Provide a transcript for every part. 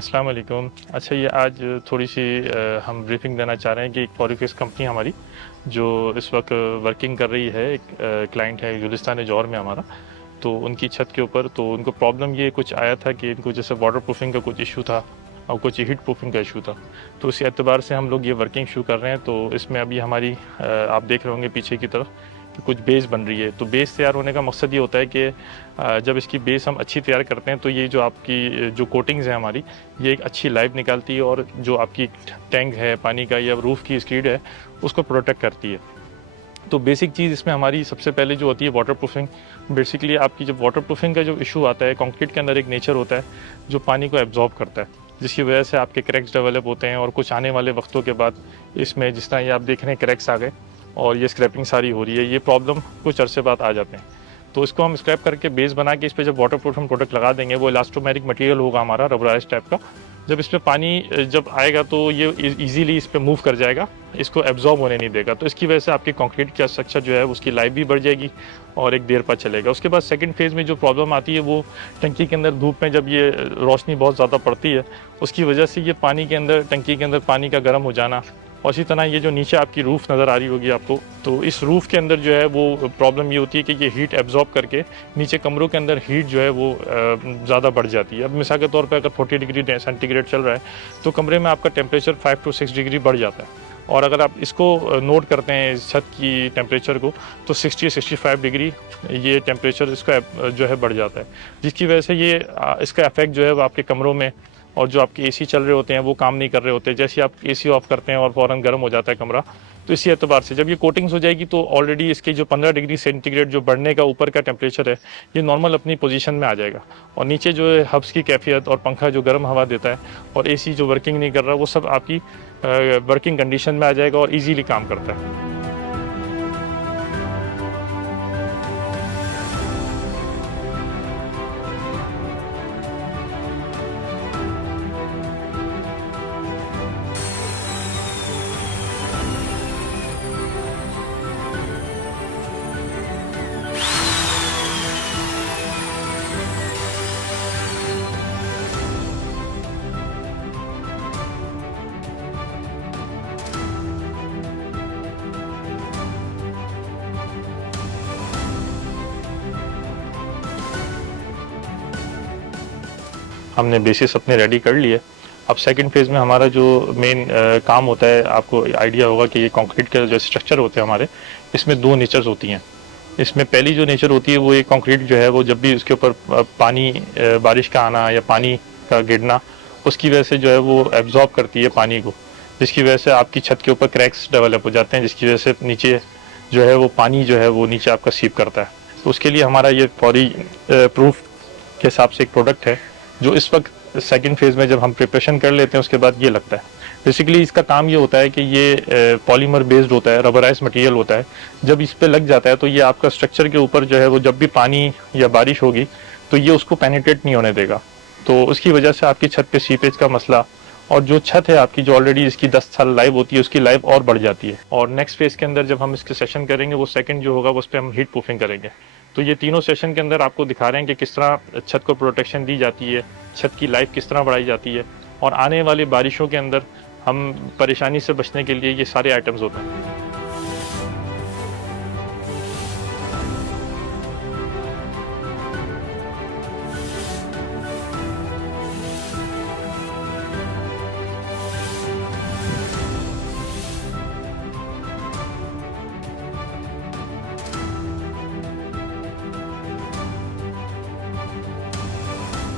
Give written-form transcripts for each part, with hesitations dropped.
अस्सलाम वालेकुम। अच्छा, ये आज थोड़ी-सी हम ब्रीफिंग देना चाह रहे हैं कि एक पॉलीफेस कंपनी हमारी जो इस वक्त वर्किंग कर रही है, एक क्लाइंट है गुलिस्तान जौहर में हमारा। तो उनकी छत के ऊपर तो उनको प्रॉब्लम ये कुछ आया था कि इनको जैसे वाटर प्रूफिंग का कुछ इशू था और कुछ हीट प्रूफिंग का इशू था। तो इस एतबार से हम लोग ये वर्किंग शुरू कर रहे हैं। तो इसमें अभी हमारी आप देख रहे होंगे पीछे की तरफ कि कुछ बेस बन रही है। तो बेस तैयार होने का मकसद ये होता है कि जब इसकी बेस हम अच्छी तैयार करते हैं तो ये जो आपकी जो कोटिंग्स है हमारी, ये एक अच्छी लाइफ निकालती है और जो आपकी टैंक है पानी का या रूफ़ की स्किड है उसको प्रोटेक्ट करती है। तो बेसिक चीज़ इसमें हमारी सबसे पहले जो होती है वाटर प्रूफिंग। बेसिकली आपकी जब वाटर प्रूफिंग का जो इशू आता है, कंक्रीट के अंदर एक नेचर होता है जो पानी को एब्जॉर्ब करता है, जिसकी वजह से आपके क्रैक्स डेवलप होते हैं और कुछ आने वाले वक्तों के बाद इसमें जिस तरह ये आप देख रहे हैं क्रैक्स आ गए और ये स्क्रैपिंग सारी हो रही है, ये प्रॉब्लम कुछ अरसे बाद आ जाते हैं। तो इसको हम स्क्रैप करके बेस बना के इस पर जब वाटर प्रूफ हम प्रोडक्ट लगा देंगे, वो इलास्टोमेरिक मटेरियल होगा हमारा रबराइज टाइप का। जब इस पर पानी जब आएगा तो ये इजीली इस पर मूव कर जाएगा, इसको एब्जॉर्ब होने नहीं देगा। तो इसकी वजह से आपकी कंक्रीट का स्ट्रक्चर जो है उसकी लाइफ भी बढ़ जाएगी और एक देर पर चलेगा। उसके बाद सेकंड फेज़ में जो प्रॉब्लम आती है वो टंकी के अंदर धूप में जब ये रोशनी बहुत ज़्यादा पड़ती है उसकी वजह से ये पानी के अंदर, टंकी के अंदर पानी का गर्म हो जाना। और इसी तरह ये जो नीचे आपकी रूफ़ नज़र आ रही होगी आपको, तो इस रूफ़ के अंदर जो है वो प्रॉब्लम ये होती है कि ये हीट एब्जॉर्ब करके नीचे कमरों के अंदर हीट जो है वो ज़्यादा बढ़ जाती है। अब मिसाल के तौर पे अगर 40 डिग्री सेंटीग्रेड चल रहा है तो कमरे में आपका टेम्परेचर 5 to 6 डिग्री बढ़ जाता है। और अगर आप इसको नोट करते हैं इस छत की टेम्परेचर को, तो 60-65 डिग्री ये टेम्परेचर इसका जो है बढ़ जाता है, जिसकी वजह से ये इसका इफेक्ट जो है वो आपके कमरों में और जो आपके एसी चल रहे होते हैं वो काम नहीं कर रहे होते। जैसे आप एसी ऑफ करते हैं और फ़ौरन गर्म हो जाता है कमरा, तो इसी एतबार से जब ये कोटिंग्स हो जाएगी तो ऑलरेडी इसकी जो 15 डिग्री सेंटीग्रेड जो बढ़ने का ऊपर का टेम्परेचर है ये नॉर्मल अपनी पोजीशन में आ जाएगा। और नीचे जो है हब्स की कैफियत और पंखा जो गर्म हवा देता है और एसी जो वर्किंग नहीं कर रहा, वो सब आपकी वर्किंग कंडीशन में आ जाएगा और ईजीली काम करता है। हमने बेसिस अपने रेडी कर लिए। अब सेकंड फेज़ में हमारा जो मेन काम होता है, आपको आइडिया होगा कि ये कंक्रीट का जो स्ट्रक्चर होते हैं हमारे, इसमें दो नेचर्स होती हैं। इसमें पहली जो नेचर होती है वो ये कंक्रीट जो है वो जब भी उसके ऊपर पानी, बारिश का आना या पानी का गिरना, उसकी वजह से जो है वो एब्जॉर्ब करती है पानी को, जिसकी वजह से आपकी छत के ऊपर क्रैक्स डेवलप हो जाते हैं, जिसकी वजह से नीचे जो है वो पानी जो है वो नीचे आपका सीप करता है। तो उसके लिए हमारा ये पॉली प्रूफ के हिसाब से एक प्रोडक्ट है जो इस वक्त सेकंड फेज़ में जब हम प्रिपरेशन कर लेते हैं उसके बाद ये लगता है। बेसिकली इसका काम ये होता है कि ये पॉलीमर बेस्ड होता है, रबराइज मटेरियल होता है। जब इस पे लग जाता है तो ये आपका स्ट्रक्चर के ऊपर जो है वो जब भी पानी या बारिश होगी तो ये उसको पेनिट्रेट नहीं होने देगा। तो उसकी वजह से आपकी छत पे सीपेज का मसला और जो छत है आपकी जो ऑलरेडी इसकी 10 साल लाइफ होती है उसकी लाइफ और बढ़ जाती है। और नेक्स्ट फेज़ के अंदर जब हम इसके सेशन करेंगे, वो सेकंड जो होगा उस पर हम हीट प्रूफिंग करेंगे। तो ये तीनों सेशन के अंदर आपको दिखा रहे हैं कि किस तरह छत को प्रोटेक्शन दी जाती है, छत की लाइफ किस तरह बढ़ाई जाती है और आने वाली बारिशों के अंदर हम परेशानी से बचने के लिए ये सारे आइटम्स होते हैं।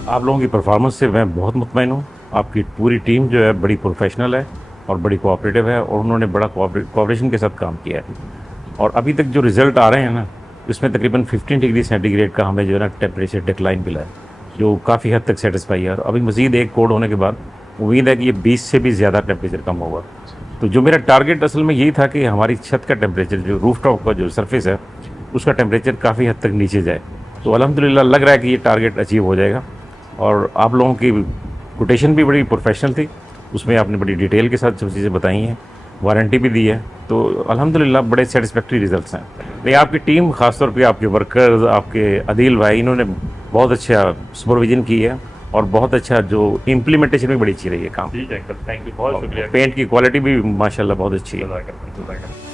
आप लोगों की परफॉर्मेंस से मैं बहुत मुतमईन हूँ। आपकी पूरी टीम जो है बड़ी प्रोफेशनल है और बड़ी कोऑपरेटिव है और उन्होंने बड़ा कोऑपरेशन के साथ काम किया है। और अभी तक जो रिज़ल्ट आ रहे हैं ना, उसमें तकरीबन 15 डिग्री सेंटीग्रेड का हमें जो है ना टेम्परेचर डिक्लाइन मिला है, जो काफ़ी हद तक सेटिस्फाई है। और अभी मज़ीद एक कोड होने के बाद उम्मीद है कि ये 20 से भी ज़्यादा टेम्परेचर कम होगा। तो जो मेरा टारगेट असल में यही था कि हमारी छत का टेम्परेचर, जो रूफ टॉप का जो सरफेस है, उसका टेम्परेचर काफ़ी हद तक नीचे जाए। तो अल्हम्दुलिल्लाह लग रहा है कि ये टारगेट अचीव हो जाएगा। और आप लोगों की कोटेशन भी बड़ी प्रोफेशनल थी, उसमें आपने बड़ी डिटेल के साथ सब चीज़ें बताई हैं, वारंटी भी दी है। तो अल्हम्दुलिल्लाह बड़े सेटिस्फैक्ट्री रिजल्ट्स हैं। नहीं, आपकी टीम, ख़ासतौर पे आपके वर्कर्स, आपके अदील भाई, इन्होंने बहुत अच्छा सुपरविजन की है और बहुत अच्छा जो इम्प्लीमेंटेशन भी बड़ी अच्छी रही है काम। ठीक है अंकल, थैंक यू, बहुत शुक्रिया। पेंट की क्वालिटी भी माशाल्लाह बहुत अच्छी है। जज़ाकल्लाह, जज़ाकल्लाह।